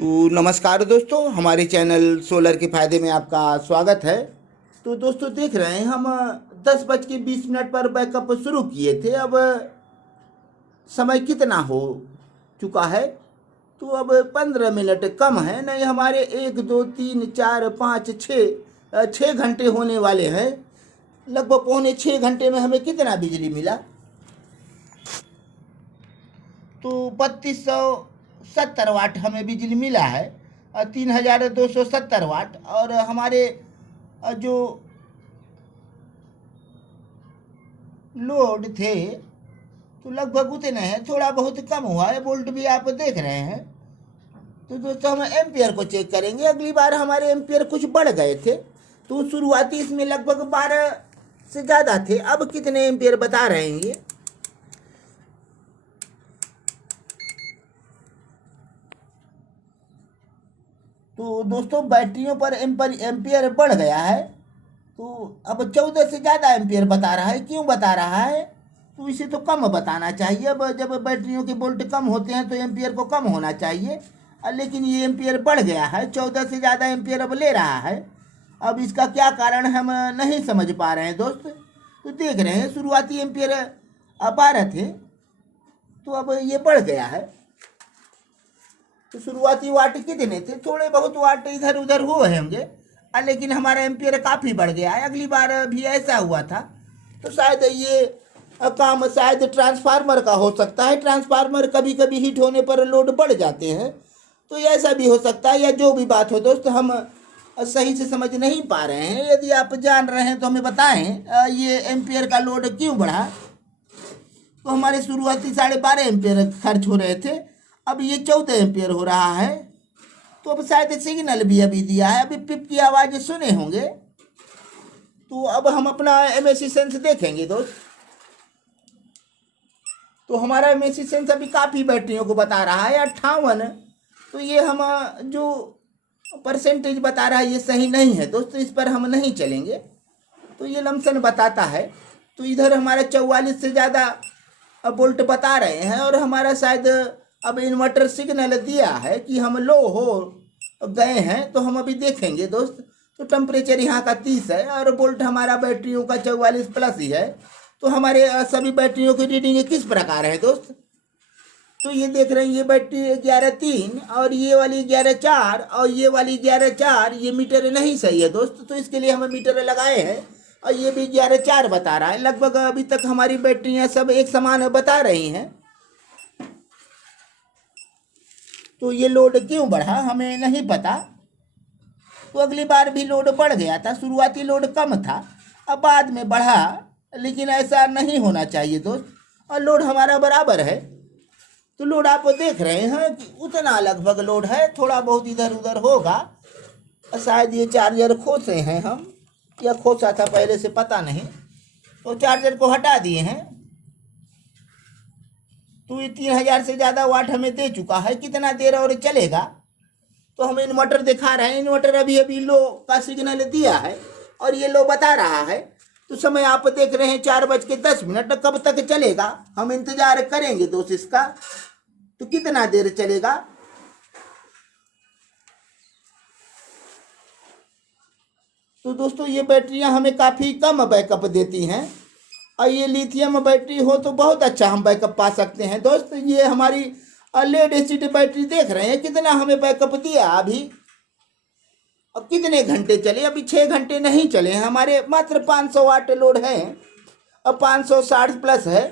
तो नमस्कार दोस्तों, हमारे चैनल सोलर के फ़ायदे में आपका स्वागत है। तो दोस्तों देख रहे हैं हम 10:20 पर बैकअप शुरू किए थे। अब समय कितना हो चुका है? तो अब 15 मिनट कम है, नहीं हमारे 1 2 3 4 5 6 घंटे होने वाले हैं। लगभग पौने 6 घंटे में हमें कितना बिजली मिला? तो 3270 वाट हमें बिजली मिला है, 3270 वाट। और हमारे जो लोड थे तो लगभग उतने हैं, थोड़ा बहुत कम हुआ है। वोल्ट भी आप देख रहे हैं। तो दोस्तों हम एम्पियर को चेक करेंगे। अगली बार हमारे एम्पियर कुछ बढ़ गए थे, तो शुरुआती इसमें लगभग 12 से ज़्यादा थे। अब कितने एम्पियर बता रहे हैं ये? तो दोस्तों बैटरियों पर एम्पियर बढ़ गया है, तो अब 14 से ज़्यादा एम्पियर बता रहा है। क्यों बता रहा है? तो इसे तो कम बताना चाहिए। अब जब बैटरियों के वोल्ट कम होते हैं तो एम्पियर को कम होना चाहिए, लेकिन ये एम्पियर बढ़ गया है, 14 से ज़्यादा एम्पियर अब ले रहा है। अब इसका क्या कारण हम नहीं समझ पा रहे हैं दोस्त। तो देख रहे हैं शुरुआती एम्पियर 12 थे, तो अब ये बढ़ गया है। तो शुरुआती वाट कितने थे? थोड़े बहुत वाट इधर उधर हुए होंगे, लेकिन हमारा एम्पियर काफ़ी बढ़ गया है। अगली बार भी ऐसा हुआ था, तो शायद ये काम शायद ट्रांसफार्मर का हो सकता है। ट्रांसफार्मर कभी कभी हीट होने पर लोड बढ़ जाते हैं, तो ऐसा भी हो सकता है। या जो भी बात हो दोस्त, हम सही से समझ नहीं पा रहे हैं। यदि आप जान रहे हैं तो हमें बताएं ये एम्पियर का लोड क्यों बढ़ा। तो हमारे शुरुआती 12.5 एम्पियर खर्च हो रहे थे, अब ये 14 एम्पियर हो रहा है। तो अब शायद सिग्नल भी अभी दिया है, अभी पिप की आवाज़ सुने होंगे। तो अब हम अपना एमएससी सेंस देखेंगे दोस्त। तो हमारा एमएससी सेंस अभी काफ़ी बैटरियों को बता रहा है 58। तो ये हम जो परसेंटेज बता रहा है ये सही नहीं है दोस्तों, इस पर हम नहीं चलेंगे। तो ये लमसम बताता है। तो इधर हमारा 44 से ज़्यादा वोल्ट बता रहे हैं, और हमारा शायद अब इन्वर्टर सिग्नल दिया है कि हम लो हो गए हैं। तो हम अभी देखेंगे दोस्त। तो टेम्परेचर यहाँ का 30 है, और वोल्ट हमारा बैटरियों का 44 प्लस ही है। तो हमारे सभी बैटरियों की रीडिंग किस प्रकार है दोस्त? तो ये देख रहे हैं, ये बैटरी 11.3 और ये वाली 11.4 और ये वाली 11.4। ये मीटर नहीं सही है दोस्त, तो इसके लिए हम मीटर लगाए हैं, और ये भी 11.4 बता रहा है। लगभग अभी तक हमारी बैटरियाँ सब एक समान बता रही हैं। तो ये लोड क्यों बढ़ा हमें नहीं पता। तो अगली बार भी लोड बढ़ गया था, शुरुआती लोड कम था, अब बाद में बढ़ा, लेकिन ऐसा नहीं होना चाहिए दोस्त। और लोड हमारा बराबर है। तो लोड आप देख रहे हैं कि उतना लगभग लोड है, थोड़ा बहुत इधर उधर होगा। शायद ये चार्जर खोसे हैं हम, या खोसा था पहले से पता नहीं, तो चार्जर को हटा दिए हैं। तो ये 3000 से ज़्यादा वाट हमें दे चुका है। कितना देर और चलेगा? तो हमें इन्वर्टर दिखा रहे हैं, इन्वर्टर अभी अभी लो का सिग्नल दिया है, और ये लो बता रहा है। तो समय आप देख रहे हैं 4:10। कब तक चलेगा हम इंतजार करेंगे दोस्त इसका। तो कितना देर चलेगा? तो दोस्तों ये बैटरियां हमें काफ़ी कम बैकअप देती हैं, और ये लिथियम बैटरी हो तो बहुत अच्छा हम बैकअप पा सकते हैं दोस्त। ये हमारी लेड एसिड बैटरी देख रहे हैं कितना हमें बैकअप दिया अभी, और कितने घंटे चले? अभी 6 घंटे नहीं चले हैं हमारे, मात्र 500 वाट लोड है, अब 560 प्लस है।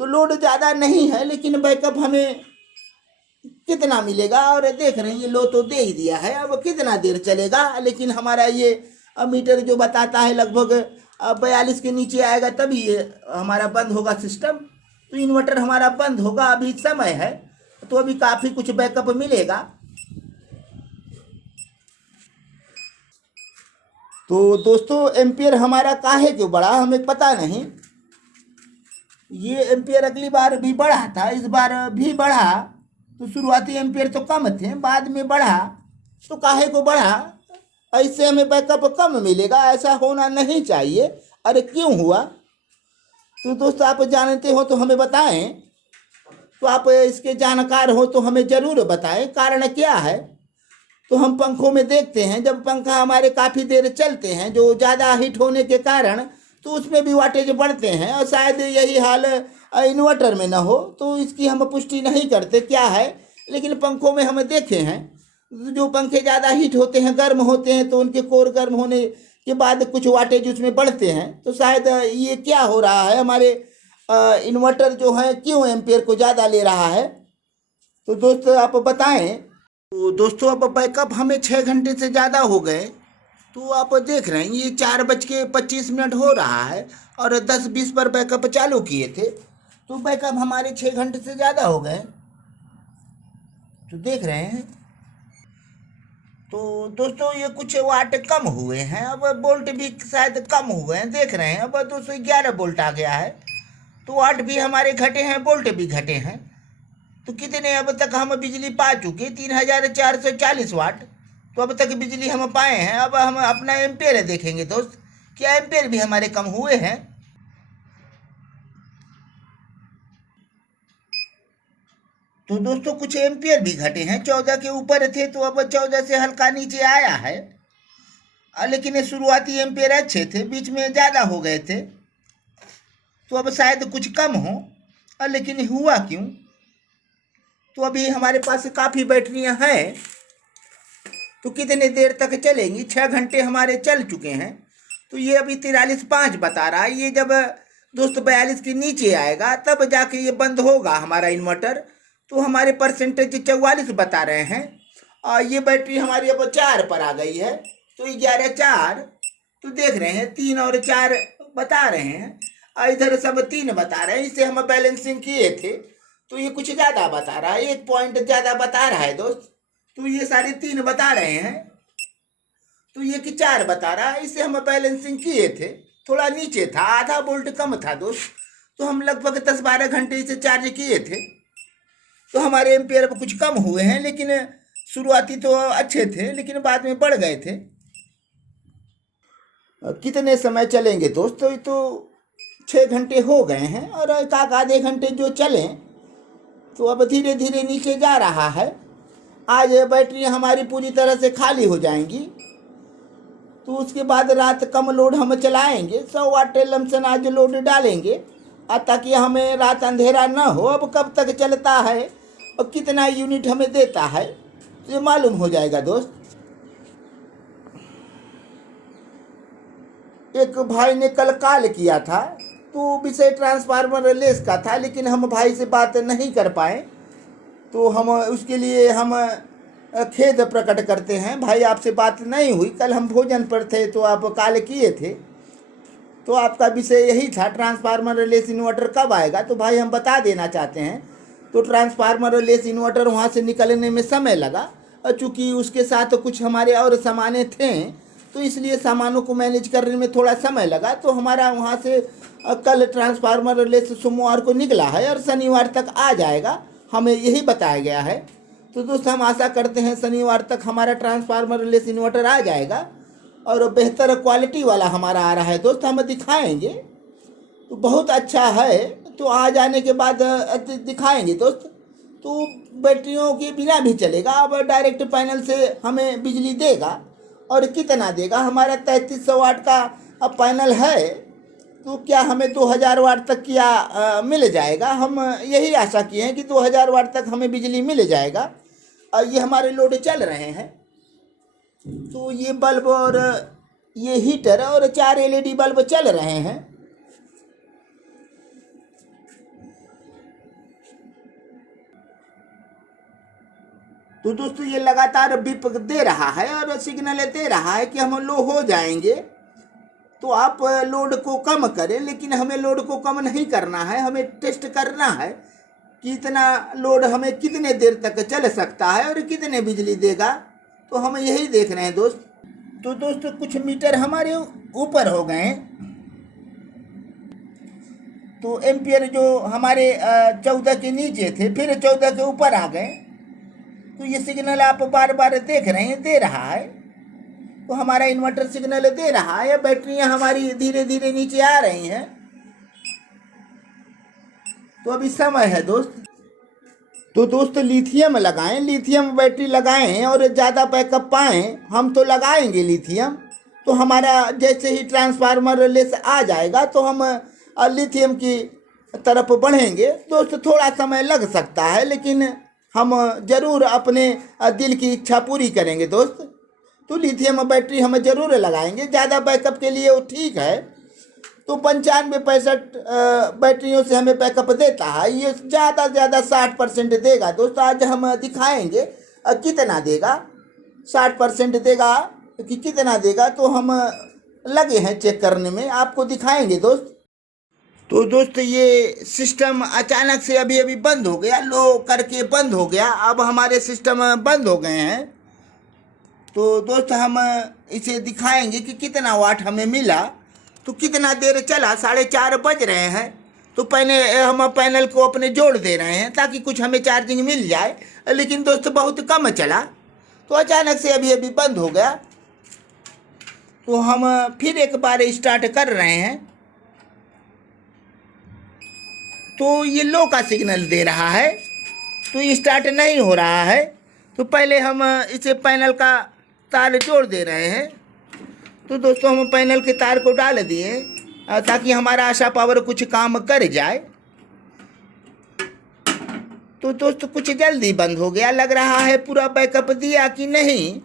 तो लोड ज़्यादा नहीं है, लेकिन बैकअप हमें कितना मिलेगा? और देख रहे हैं ये लो तो दे ही दिया है, अब कितना देर चलेगा? लेकिन हमारा ये मीटर जो बताता है लगभग 42 के नीचे आएगा तभी ये हमारा बंद होगा सिस्टम। तो इन्वर्टर हमारा बंद होगा, अभी समय है, तो अभी काफ़ी कुछ बैकअप मिलेगा। तो दोस्तों एम्पियर हमारा काहे क्यों बढ़ा हमें पता नहीं। ये एम्पियर अगली बार भी बढ़ा था, इस बार भी बढ़ा। तो शुरुआती एम्पियर तो कम थे, बाद में बढ़ा, तो काहे को बढ़ा? ऐसे हमें बैकअप कम मिलेगा, ऐसा होना नहीं चाहिए। अरे क्यों हुआ? तो दोस्त आप जानते हो तो हमें बताएं। तो आप इसके जानकार हो तो हमें ज़रूर बताएं कारण क्या है। तो हम पंखों में देखते हैं जब पंखा हमारे काफ़ी देर चलते हैं जो ज़्यादा हीट होने के कारण तो उसमें भी वाटेज बढ़ते हैं, और शायद यही हाल इन्वर्टर में ना हो, तो इसकी हम पुष्टि नहीं करते क्या है। लेकिन पंखों में हम देखे हैं जो पंखे ज़्यादा हीट होते हैं, गर्म होते हैं, तो उनके कोर गर्म होने के बाद कुछ वाटेज उसमें बढ़ते हैं। तो शायद ये क्या हो रहा है, हमारे इन्वर्टर जो है क्यों एम्पियर को ज़्यादा ले रहा है। तो दोस्तों आप बताएं। तो दोस्तों अब बैकअप हमें 6 घंटे से ज़्यादा हो गए। तो आप देख रहे हैं ये 4:25 हो रहा है और 10:20 पर बैकअप चालू किए थे। तो बैकअप हमारे 6 घंटे से ज़्यादा हो गए। तो देख रहे हैं। तो दोस्तों ये कुछ वाट कम हुए हैं, अब बोल्ट भी शायद कम हुए हैं। देख रहे हैं अब 211 बोल्ट आ गया है। तो वाट भी हमारे घटे हैं, बोल्ट भी घटे हैं। तो कितने अब तक हम बिजली पा चुके, 3440 वाट। तो अब तक बिजली हम पाए हैं। अब हम अपना एम्पेयर देखेंगे दोस्त, क्या एम्पेयर भी हमारे कम हुए हैं। तो दोस्तों कुछ एम्पियर भी घटे हैं, 14 के ऊपर थे तो अब 14 से हल्का नीचे आया है। लेकिन शुरुआती एम्पियर अच्छे थे, बीच में ज़्यादा हो गए थे, तो अब शायद कुछ कम हो। लेकिन हुआ क्यों। तो अभी हमारे पास काफ़ी बैटरियां हैं, तो कितने देर तक चलेंगी। 6 घंटे हमारे चल चुके हैं। तो ये अभी 43.5 बता रहा है। ये जब दोस्त 42 के नीचे आएगा तब जाके ये बंद होगा हमारा इन्वर्टर। तो हमारे परसेंटेज 44 बता रहे हैं। और ये बैटरी हमारी अब 4 पर आ गई है। तो 11-4, तो देख रहे हैं 3 और 4 बता रहे हैं, और इधर सब 3 बता रहे हैं। इसे हम बैलेंसिंग किए थे तो ये कुछ ज़्यादा बता रहा है, 1 पॉइंट ज़्यादा बता रहा है दोस्त। तो ये सारे 3 बता रहे हैं, तो ये कि 4 बता रहा है। इसे हम बैलेंसिंग किए थे, थोड़ा नीचे था, आधा वोल्ट कम था दोस्त। तो हम लगभग 10-12 घंटे इसे चार्ज किए थे। तो हमारे एम्पियर कुछ कम हुए हैं, लेकिन शुरुआती तो अच्छे थे, लेकिन बाद में बढ़ गए थे। कितने समय चलेंगे दोस्तों, तो 6 घंटे हो गए हैं और एक आधे घंटे जो चलें तो अब धीरे धीरे नीचे जा रहा है। आज बैटरी हमारी पूरी तरह से खाली हो जाएंगी, तो उसके बाद रात कम लोड हम चलाएंगे। 100 वाट लमसम आज लोड डालेंगे, ताकि हमें रात अंधेरा ना हो। अब कब तक चलता है और कितना यूनिट हमें देता है तो ये मालूम हो जाएगा दोस्त। एक भाई ने कल कॉल किया था, तो विषय ट्रांसफार्मर लेस का था, लेकिन हम भाई से बात नहीं कर पाए। तो हम उसके लिए हम खेद प्रकट करते हैं। भाई आपसे बात नहीं हुई, कल हम भोजन पर थे तो आप कॉल किए थे। तो आपका विषय यही था ट्रांसफार्मर लेस इन्वर्टर कब आएगा। तो भाई हम बता देना चाहते हैं। तो ट्रांसफार्मर लेस इन्वर्टर वहाँ से निकलने में समय लगा, और चूँकि उसके साथ कुछ हमारे और सामानें थे, तो इसलिए सामानों को मैनेज करने में थोड़ा समय लगा। तो हमारा वहाँ से कल ट्रांसफार्मर लेस सोमवार को निकला है और शनिवार तक आ जाएगा, हमें यही बताया गया है। तो दोस्त हम आशा करते हैं शनिवार तक हमारा ट्रांसफार्मर लेस इन्वर्टर आ जाएगा, और बेहतर क्वालिटी वाला हमारा आ रहा है दोस्त, हम दिखाएंगे। तो बहुत अच्छा है, तो आ जाने के बाद दिखाएंगे दोस्त। तो बैटरियों के बिना भी चलेगा, अब डायरेक्ट पैनल से हमें बिजली देगा। और कितना देगा, हमारा 3300 वाट का अब पैनल है, तो क्या हमें 2000 वाट तक क्या मिल जाएगा। हम यही आशा किए हैं कि 2000 वाट तक हमें बिजली मिल जाएगा। और ये हमारे लोड चल रहे हैं। तो ये बल्ब और ये हीटर और 4 एलईडी बल्ब चल रहे हैं। तो दोस्तों ये लगातार बिप दे रहा है और सिग्नल दे रहा है कि हम लो हो जाएंगे। तो आप लोड को कम करें, लेकिन हमें लोड को कम नहीं करना है, हमें टेस्ट करना है कि इतना लोड हमें कितने देर तक चल सकता है और कितने बिजली देगा। तो हम यही देख रहे हैं दोस्त। तो दोस्तों कुछ मीटर हमारे ऊपर हो गए, तो एम्पियर जो हमारे 14 के नीचे थे फिर 14 के ऊपर आ गए। तो ये सिग्नल आप बार बार देख रहे हैं, दे रहा है। तो हमारा इन्वर्टर सिग्नल दे रहा है, बैटरियां हमारी धीरे धीरे नीचे आ रही हैं। तो अभी समय है दोस्त। तो दोस्त लिथियम लगाएं, लिथियम बैटरी लगाएं और ज़्यादा बैकअप पाएं। हम तो लगाएंगे लिथियम, तो हमारा जैसे ही ट्रांसफार्मर लेस आ जाएगा तो हम लिथियम की तरफ बढ़ेंगे। दोस्त थोड़ा समय लग सकता है, लेकिन हम ज़रूर अपने दिल की इच्छा पूरी करेंगे दोस्त। तो लिथियम बैटरी हम ज़रूर लगाएंगे, ज़्यादा बैकअप के लिए वो ठीक है। तो 95-65 बैटरियों से हमें बैकअप देता है। ये ज़्यादा से ज़्यादा 60% देगा दोस्तों। आज हम दिखाएंगे कितना देगा, 60% देगा कि कितना देगा, तो हम लगे हैं चेक करने में, आपको दिखाएंगे दोस्त। तो दोस्त ये सिस्टम अचानक से अभी अभी बंद हो गया, लो करके बंद हो गया। अब हमारे सिस्टम बंद हो गए हैं। तो दोस्त हम इसे दिखाएंगे कि कितना वाट हमें मिला, तो कितना देर चला। 4:30 बज रहे हैं। तो पहले हम पैनल को अपने जोड़ दे रहे हैं ताकि कुछ हमें चार्जिंग मिल जाए, लेकिन दोस्त बहुत कम चला, तो अचानक से अभी अभी बंद हो गया। तो हम फिर एक बार स्टार्ट कर रहे हैं। तो ये लो का सिग्नल दे रहा है, तो स्टार्ट नहीं हो रहा है। तो पहले हम इसे पैनल का तार जोड़ दे रहे हैं। तो दोस्तों हम पैनल के तार को डाल दिए ताकि हमारा आशा पावर कुछ काम कर जाए। तो दोस्तों कुछ जल्दी बंद हो गया, लग रहा है पूरा बैकअप दिया कि नहीं,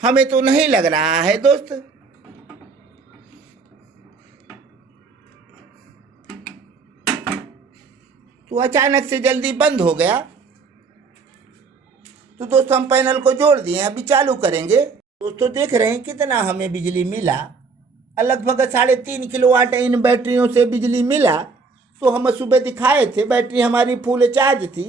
हमें तो नहीं लग रहा है दोस्त। तो अचानक से जल्दी बंद हो गया। तो दोस्तों हम पैनल को जोड़ दिए, अभी चालू करेंगे। दोस्तों देख रहे हैं कितना हमें बिजली मिला, लगभग 3.5 किलोवाट इन बैटरियों से बिजली मिला। तो हम सुबह दिखाए थे, बैटरी हमारी फुल चार्ज थी,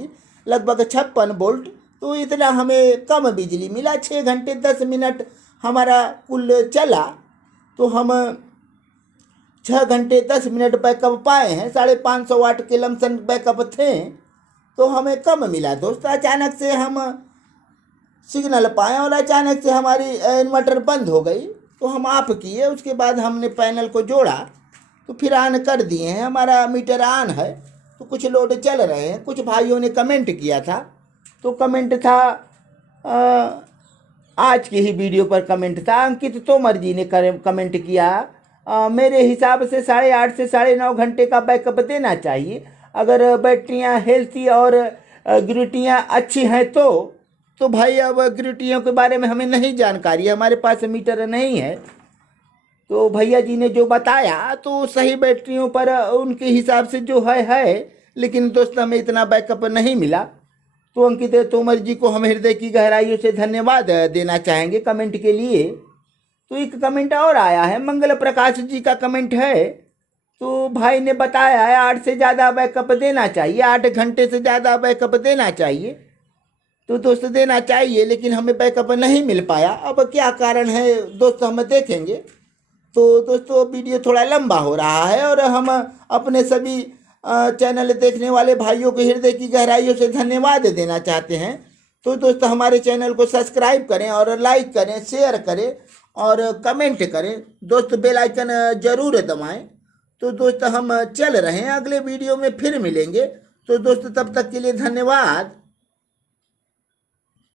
लगभग 56 वोल्ट। तो इतना हमें कम बिजली मिला, 6 घंटे 10 मिनट हमारा कुल चला। तो हम 6 घंटे 10 मिनट बैकअप पाए हैं। 550 वाट के लमसम बैकअप थे, तो हमें कम मिला दोस्त। अचानक से हम सिग्नल पाए और अचानक से हमारी इन्वर्टर बंद हो गई। तो हम ऑफ किए, उसके बाद हमने पैनल को जोड़ा, तो फिर ऑन कर दिए हैं। हमारा मीटर ऑन है, तो कुछ लोड चल रहे हैं। कुछ भाइयों ने कमेंट किया था, तो कमेंट था आज की ही वीडियो पर कमेंट था। अंकित तोमर जी ने कमेंट किया, मेरे हिसाब से 8.5 से 9.5 घंटे का बैकअप देना चाहिए। अगर बैटरियां हेल्थी और ग्रिटियाँ अच्छी हैं तो भाई अब ग्रिटियों के बारे में हमें नहीं जानकारी है, हमारे पास मीटर नहीं है। तो भैया जी ने जो बताया तो सही बैटरियों पर उनके हिसाब से जो है, लेकिन दोस्त हमें इतना बैकअप नहीं मिला। तो अंकित तोमर जी को हम हृदय की गहराइयों से धन्यवाद देना चाहेंगे कमेंट के लिए। तो एक कमेंट और आया है, मंगल प्रकाश जी का कमेंट है। तो भाई ने बताया है 8 से ज़्यादा बैकअप देना चाहिए, 8 घंटे से ज़्यादा बैकअप देना चाहिए। तो दोस्त देना चाहिए, लेकिन हमें बैकअप नहीं मिल पाया। अब क्या कारण है दोस्त हम देखेंगे। तो दोस्तों वीडियो थोड़ा लंबा हो रहा है और हम अपने सभी चैनल देखने वाले भाइयों को हृदय की गहराइयों से धन्यवाद देना चाहते हैं। तो दोस्त हमारे चैनल को सब्सक्राइब करें और लाइक करें, शेयर करें और कमेंट करें दोस्त, बेल आइकन ज़रूर दबाएं। तो दोस्त हम चल रहे हैं, अगले वीडियो में फिर मिलेंगे। तो दोस्त तब तक के लिए धन्यवाद।